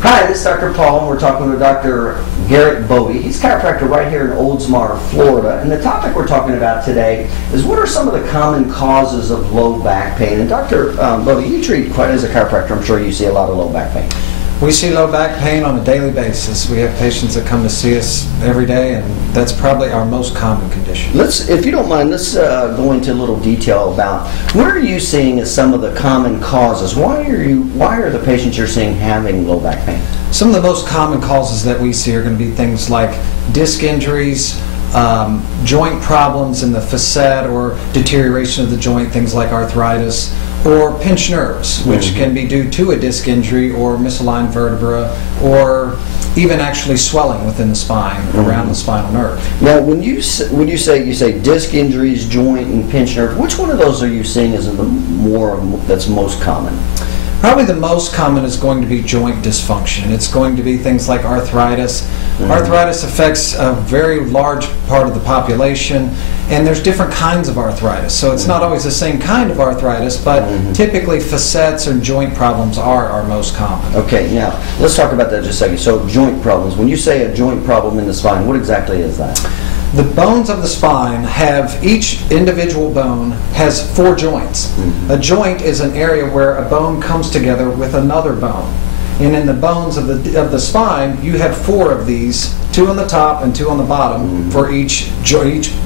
Hi, this is Dr. Paul, and we're talking with Dr. Garrett Bode. He's a chiropractor right here in Oldsmar, Florida. And the topic we're talking about today is what are some of the common causes of low back pain? And Dr. Bode, you treat quite as a chiropractor. I'm sure you see a lot of low back pain. We see low back pain on a daily basis. We have patients that come to see us every day, and that's probably our most common condition. If you don't mind, let's go into a little detail about what are you seeing as some of the common causes? Why are the patients you're seeing having low back pain? Some of the most common causes that we see are going to be things like disc injuries, joint problems in the facet or deterioration of the joint, things like arthritis, or pinched nerves, which can be due to a disc injury or misaligned vertebra, or even actually swelling within the spine around the spinal nerve. Now, when you say disc injuries, joint, and pinched nerve, which one of those are you seeing as that's most common? Probably the most common is going to be joint dysfunction. It's going to be things like arthritis. Arthritis affects a very large part of the population, and there's different kinds of arthritis. So it's not always the same kind of arthritis, but typically facets or joint problems are our most common. Okay, now let's talk about that just a second. So joint problems. When you say a joint problem in the spine, what exactly is that? The bones of the spine have, each individual bone has 4 joints. A joint is an area where a bone comes together with another bone. And in the bones of the spine, you have 4 of these, 2 on the top and 2 on the bottom for each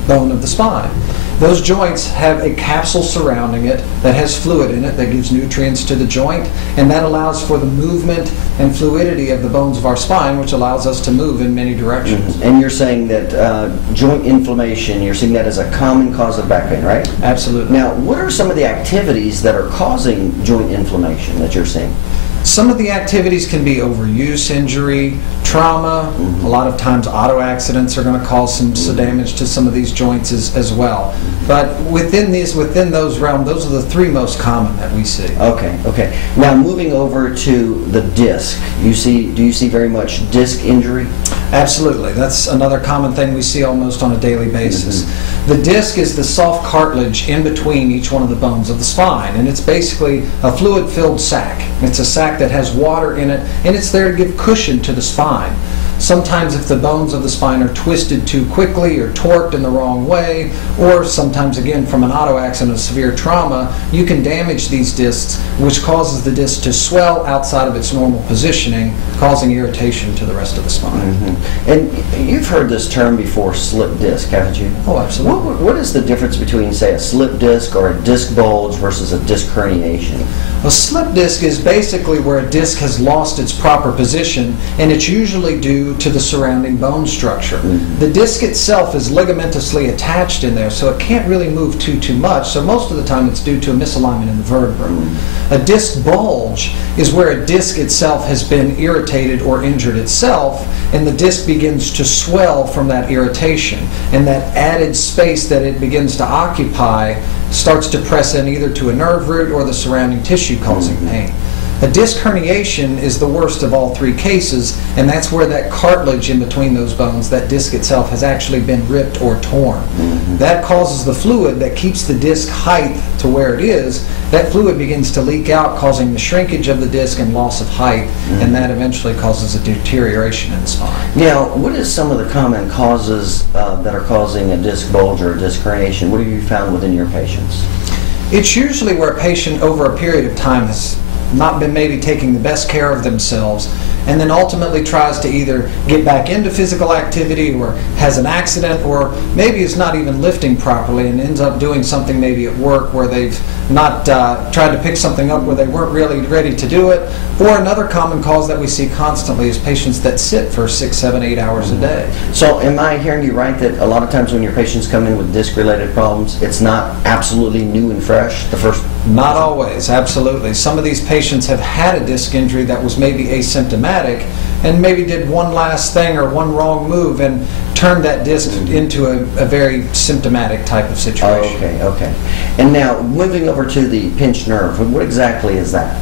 bone of the spine. Those joints have a capsule surrounding it that has fluid in it that gives nutrients to the joint, and that allows for the movement and fluidity of the bones of our spine, which allows us to move in many directions. And you're saying that joint inflammation, you're seeing that as a common cause of back pain, right? Absolutely. Now, what are some of the activities that are causing joint inflammation that you're seeing? Some of the activities can be overuse injury, trauma. A lot of times auto accidents are going to cause some damage to some of these joints as well. But within those realms, those are the 3 most common that we see. Okay. Now moving over to the disc, do you see very much disc injury? Absolutely. That's another common thing we see almost on a daily basis. The disc is the soft cartilage in between each one of the bones of the spine, and it's basically a fluid-filled sac. It's a sac that has water in it, and it's there to give cushion to the spine. Sometimes if the bones of the spine are twisted too quickly or torqued in the wrong way, or sometimes again from an auto accident or severe trauma, you can damage these discs, which causes the disc to swell outside of its normal positioning, causing irritation to the rest of the spine. And you've heard this term before, slip disc, haven't you? Oh, absolutely. What is the difference between, say, a slip disc or a disc bulge versus a disc herniation? A slip disc is basically where a disc has lost its proper position, and it's usually due to the surrounding bone structure. The disc itself is ligamentously attached in there, so it can't really move too much, so most of the time it's due to a misalignment in the vertebra. A disc bulge is where a disc itself has been irritated or injured itself, and the disc begins to swell from that irritation, and that added space that it begins to occupy starts to press in either to a nerve root or the surrounding tissue, causing pain. A disc herniation is the worst of all 3 cases, and that's where that cartilage in between those bones, that disc itself, has actually been ripped or torn. That causes the fluid that keeps the disc height to where it is. That fluid begins to leak out, causing the shrinkage of the disc and loss of height, and that eventually causes a deterioration in the spine. Now, what is some of the common causes that are causing a disc bulge or a disc herniation? What have you found within your patients? It's usually where a patient over a period of time has not been maybe taking the best care of themselves, and then ultimately tries to either get back into physical activity or has an accident, or maybe is not even lifting properly and ends up doing something maybe at work where they've not tried to pick something up where they weren't really ready to do it. Or another common cause that we see constantly is patients that sit for 6, 7, 8 hours a day. So am I hearing you right that a lot of times when your patients come in with disc-related problems, it's not absolutely new and fresh? Not always, absolutely. Some of these patients have had a disc injury that was maybe asymptomatic and maybe did one last thing or one wrong move and turned that disc into a very symptomatic type of situation. Okay. And now, moving over to the pinched nerve, what exactly is that?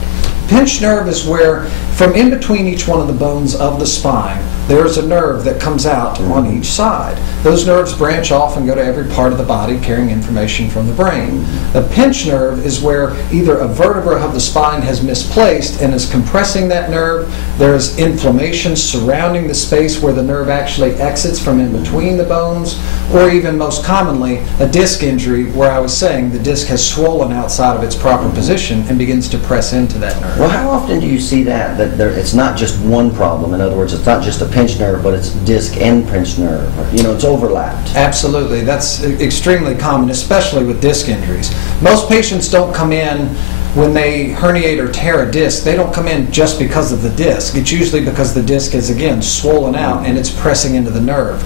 Pinched nerve is where, from in between each one of the bones of the spine, there's a nerve that comes out on each side. Those nerves branch off and go to every part of the body carrying information from the brain. A pinch nerve is where either a vertebra of the spine has misplaced and is compressing that nerve. There's inflammation surrounding the space where the nerve actually exits from in between the bones, or even most commonly, a disc injury where I was saying the disc has swollen outside of its proper position and begins to press into that nerve. Well, how often do you see that it's not just one problem? In other words, it's not just a pinch nerve, but it's disc and pinch nerve. You know, it's overlapped. Absolutely. That's extremely common, especially with disc injuries. Most patients don't come in when they herniate or tear a disc. They don't come in just because of the disc. It's usually because the disc is, again, swollen out and it's pressing into the nerve.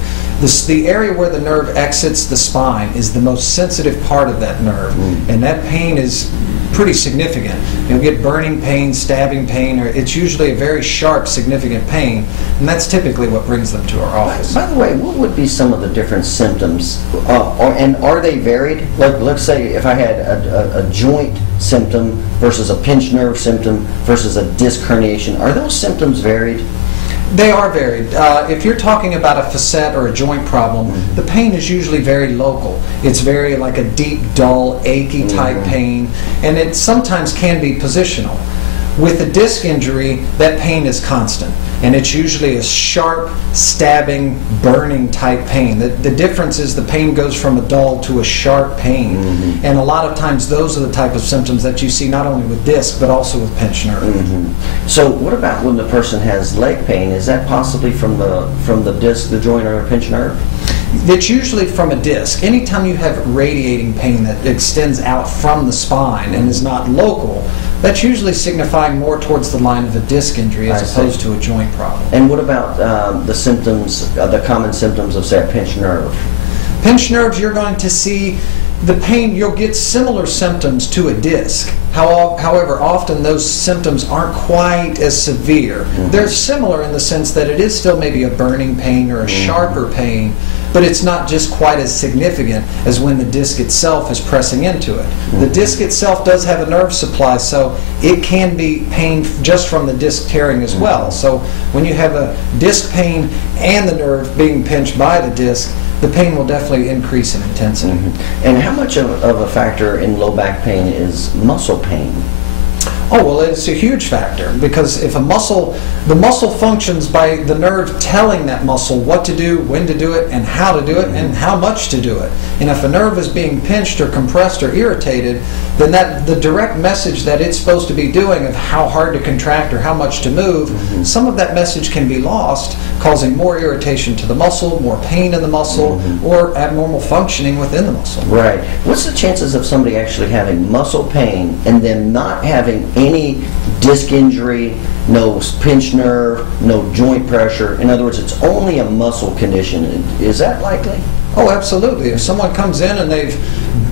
The area where the nerve exits the spine is the most sensitive part of that nerve, and that pain is pretty significant. You'll get burning pain, stabbing pain, or it's usually a very sharp, significant pain, and that's typically what brings them to our office. By the way, what would be some of the different symptoms, and are they varied? Like, let's say if I had a joint symptom versus a pinch nerve symptom versus a disc herniation, are those symptoms varied? They are varied. If you're talking about a facet or a joint problem, the pain is usually very local. It's very like a deep, dull, achy type pain, and it sometimes can be positional. With a disc injury, that pain is constant, and it's usually a sharp, stabbing, burning type pain. The difference is the pain goes from a dull to a sharp pain, and a lot of times those are the type of symptoms that you see not only with disc but also with pinch nerve. So what about when the person has leg pain? Is that possibly from the disc, the joint, or the pinch nerve? It's usually from a disc. Anytime you have radiating pain that extends out from the spine and is not local, that's usually signifying more towards the line of a disc injury as opposed to a joint problem. And what about the symptoms, the common symptoms of, say, a pinch nerve? Pinch nerves, you're going to see the pain, you'll get similar symptoms to a disc. However, often those symptoms aren't quite as severe. They're similar in the sense that it is still maybe a burning pain or a sharper pain, but it's not just quite as significant as when the disc itself is pressing into it. The disc itself does have a nerve supply, so it can be pain just from the disc tearing as well. So when you have a disc pain and the nerve being pinched by the disc, the pain will definitely increase in intensity. And how much of a factor in low back pain is muscle pain? Oh, well, it's a huge factor, because if the muscle functions by the nerve telling that muscle what to do, when to do it, and how to do it, and how much to do it. And if a nerve is being pinched or compressed or irritated, then the direct message that it's supposed to be doing of how hard to contract or how much to move, some of that message can be lost, causing more irritation to the muscle, more pain in the muscle, or abnormal functioning within the muscle. Right. What's the chances of somebody actually having muscle pain and then not having any disc injury, no pinch nerve, no joint pressure? In other words, it's only a muscle condition. Is that likely? Oh, absolutely. If someone comes in and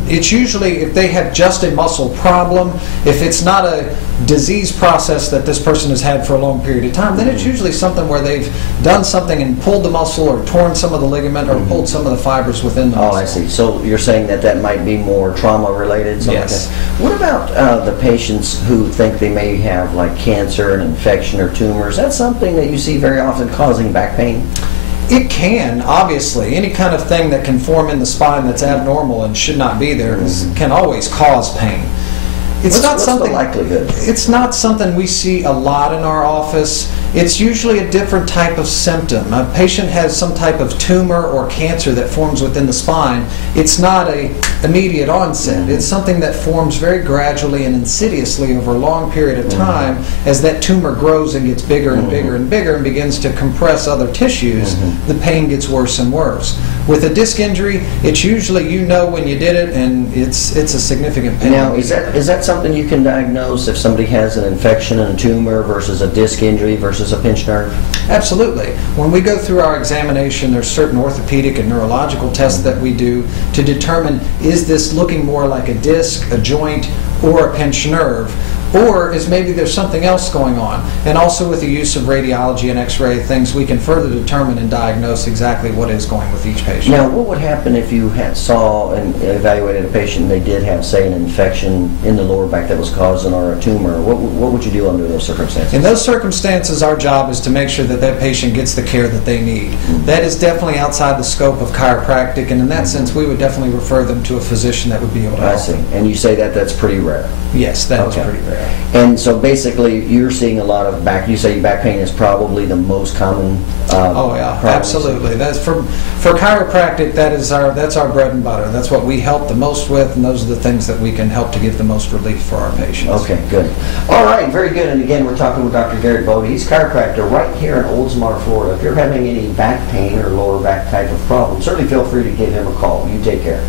it's usually if they have just a muscle problem, if it's not a disease process that this person has had for a long period of time, then it's usually something where they've done something and pulled the muscle or torn some of the ligament or pulled some of the fibers within the muscle. Oh, I see. So you're saying that might be more trauma related? Yes. Like what about the patients who think they may have like cancer, an infection, or tumors? That's something that you see very often causing back pain? It can, obviously. Any kind of thing that can form in the spine that's abnormal and should not be there can always cause pain. What's the likelihood? It's not something we see a lot in our office. It's usually a different type of symptom. A patient has some type of tumor or cancer that forms within the spine. It's not an immediate onset. It's something that forms very gradually and insidiously over a long period of time. As that tumor grows and gets bigger and bigger and bigger and begins to compress other tissues, the pain gets worse and worse. With a disc injury, it's usually when you did it, and it's a significant pain. Now, is that something you can diagnose if somebody has an infection and a tumor versus a disc injury versus a pinch nerve? Absolutely. When we go through our examination, there's certain orthopedic and neurological tests that we do to determine, is this looking more like a disc, a joint, or a pinched nerve? or is maybe there's something else going on. And also with the use of radiology and x-ray things, we can further determine and diagnose exactly what is going with each patient. Now, what would happen if you saw and evaluated a patient and they did have, say, an infection in the lower back that was causing, or a tumor? What would you do under those circumstances? In those circumstances, our job is to make sure that that patient gets the care that they need. That is definitely outside the scope of chiropractic, and in that sense, we would definitely refer them to a physician that would be able to help. I see. And you say that that's pretty rare. Yes, that is Okay. pretty rare. And so basically, you're seeing a lot of back. You say back pain is probably the most common. Oh yeah, problem. absolutely. That's for chiropractic. That's our bread and butter. That's what we help the most with, and those are the things that we can help to give the most relief for our patients. Okay, good. All right, very good. And again, we're talking with Dr. Garrett Bode. He's a chiropractor right here in Oldsmar, Florida. If you're having any back pain or lower back type of problem, certainly feel free to give him a call. You take care.